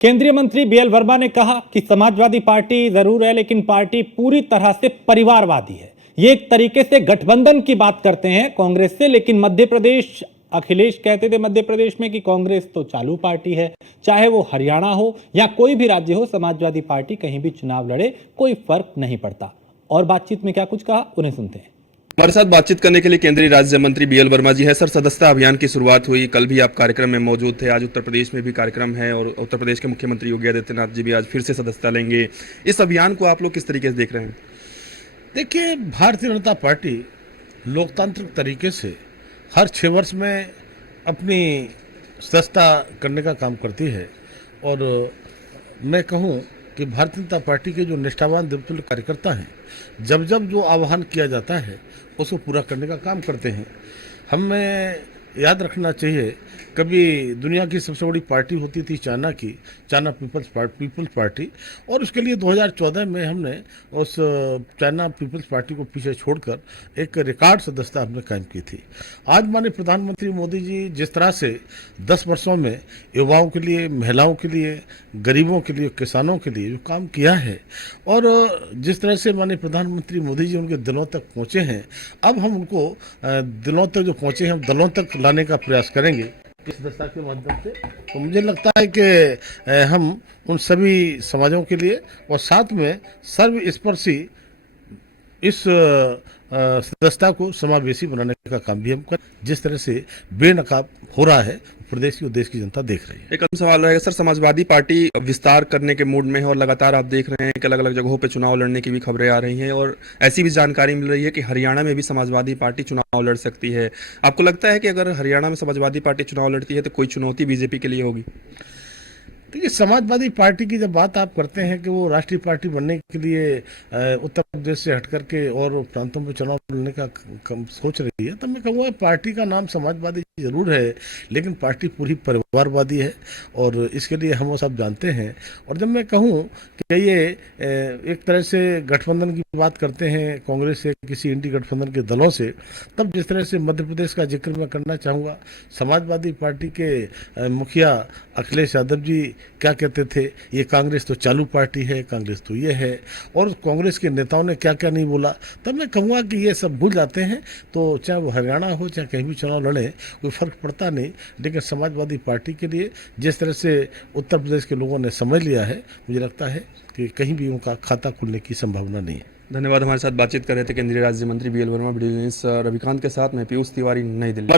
केंद्रीय मंत्री बीएल वर्मा ने कहा कि समाजवादी पार्टी जरूर है लेकिन पार्टी पूरी तरह से परिवारवादी है। ये एक तरीके से गठबंधन की बात करते हैं कांग्रेस से, लेकिन मध्य प्रदेश, अखिलेश कहते थे मध्य प्रदेश में कि कांग्रेस तो चालू पार्टी है, चाहे वो हरियाणा हो या कोई भी राज्य हो, समाजवादी पार्टी कहीं भी चुनाव लड़े कोई फर्क नहीं पड़ता। और बातचीत में क्या कुछ कहा, उन्हें सुनते हैं। हमारे साथ बातचीत करने के लिए केंद्रीय राज्य मंत्री बीएल वर्मा जी है। सर, सदस्यता अभियान की शुरुआत हुई, कल भी आप कार्यक्रम में मौजूद थे, आज उत्तर प्रदेश में भी कार्यक्रम है और उत्तर प्रदेश के मुख्यमंत्री योगी आदित्यनाथ जी भी आज फिर से सदस्यता लेंगे। इस अभियान को आप लोग किस तरीके से देख रहे हैं? देखिए, भारतीय जनता पार्टी लोकतांत्रिक तरीके से हर 6 वर्ष में अपनी सदस्यता करने का काम करती है और मैं कहूँ कि भारतीय जनता पार्टी के जो निष्ठावान दिव्य कार्यकर्ता हैं, जब जब जो आह्वान किया जाता है उसको पूरा करने का काम करते हैं। हमें याद रखना चाहिए, कभी दुनिया की सबसे बड़ी पार्टी होती थी चाइना पीपल्स पार्टी, और उसके लिए 2014 में हमने उस चाइना पीपल्स पार्टी को पीछे छोड़कर एक रिकॉर्ड सदस्यता हमने कायम की थी। आज माननीय प्रधानमंत्री मोदी जी जिस तरह से 10 वर्षों में युवाओं के लिए, महिलाओं के लिए, गरीबों के लिए, किसानों के लिए जो काम किया है और जिस तरह से माननीय प्रधानमंत्री मोदी जी उनके दिलों तक पहुँचे हैं, अब हम उनको दिलों तक जो पहुँचे हैं हम दिलों तक लाने का प्रयास करेंगे इस सदस्यता के माध्यम से। तो मुझे लगता है कि हम उन सभी समाजों के लिए और साथ में सर्वस्पर्शी इस सदस्यता को समावेशी बनाने का काम भी हम कर, जिस तरह से बेनकाब हो रहा है प्रदेश की और देश की जनता देख रही है। एक अंतिम सवाल रहेगा सर, समाजवादी पार्टी विस्तार करने के मूड में है और लगातार आप देख रहे हैं कि अलग अलग जगहों पे चुनाव लड़ने की भी खबरें आ रही हैं और ऐसी भी जानकारी मिल रही है कि हरियाणा में भी समाजवादी पार्टी चुनाव लड़ सकती है। आपको लगता है कि अगर हरियाणा में समाजवादी पार्टी चुनाव लड़ती है तो कोई चुनौती बीजेपी के लिए होगी? देखिए, समाजवादी पार्टी की जब बात आप करते हैं कि वो राष्ट्रीय पार्टी बनने के लिए उत्तर प्रदेश से हट करके और प्रांतों में चुनाव लड़ने का सोच रही है, तो मैं कहूँगा पार्टी का नाम समाजवादी जरूर है लेकिन पार्टी पूरी परिवारवादी है और इसके लिए हम वो सब जानते हैं। और जब मैं कहूँ कि ये एक तरह से गठबंधन की बात करते हैं कांग्रेस से, किसी इंडी गठबंधन के दलों से, तब जिस तरह से मध्य प्रदेश का जिक्र मैं करना चाहूँगा, समाजवादी पार्टी के मुखिया अखिलेश यादव जी क्या कहते थे, ये कांग्रेस तो चालू पार्टी है, कांग्रेस तो ये है, और कांग्रेस के नेताओं ने क्या क्या नहीं बोला। तब मैं कहूँगा कि ये सब भूल जाते हैं, तो चाहे वो हरियाणा हो चाहे कहीं भी चुनाव लड़े कोई फर्क पड़ता नहीं। लेकिन समाजवादी पार्टी के लिए जिस तरह से उत्तर प्रदेश के लोगों ने समझ लिया है, मुझे लगता है कि कहीं भी उनका खाता खुलने की संभावना नहीं है। धन्यवाद। हमारे साथ बातचीत कर रहे थे केंद्रीय राज्य मंत्री BL Verma. Video journalist Ravikant के साथ मैं पीयूष तिवारी, नई दिल्ली।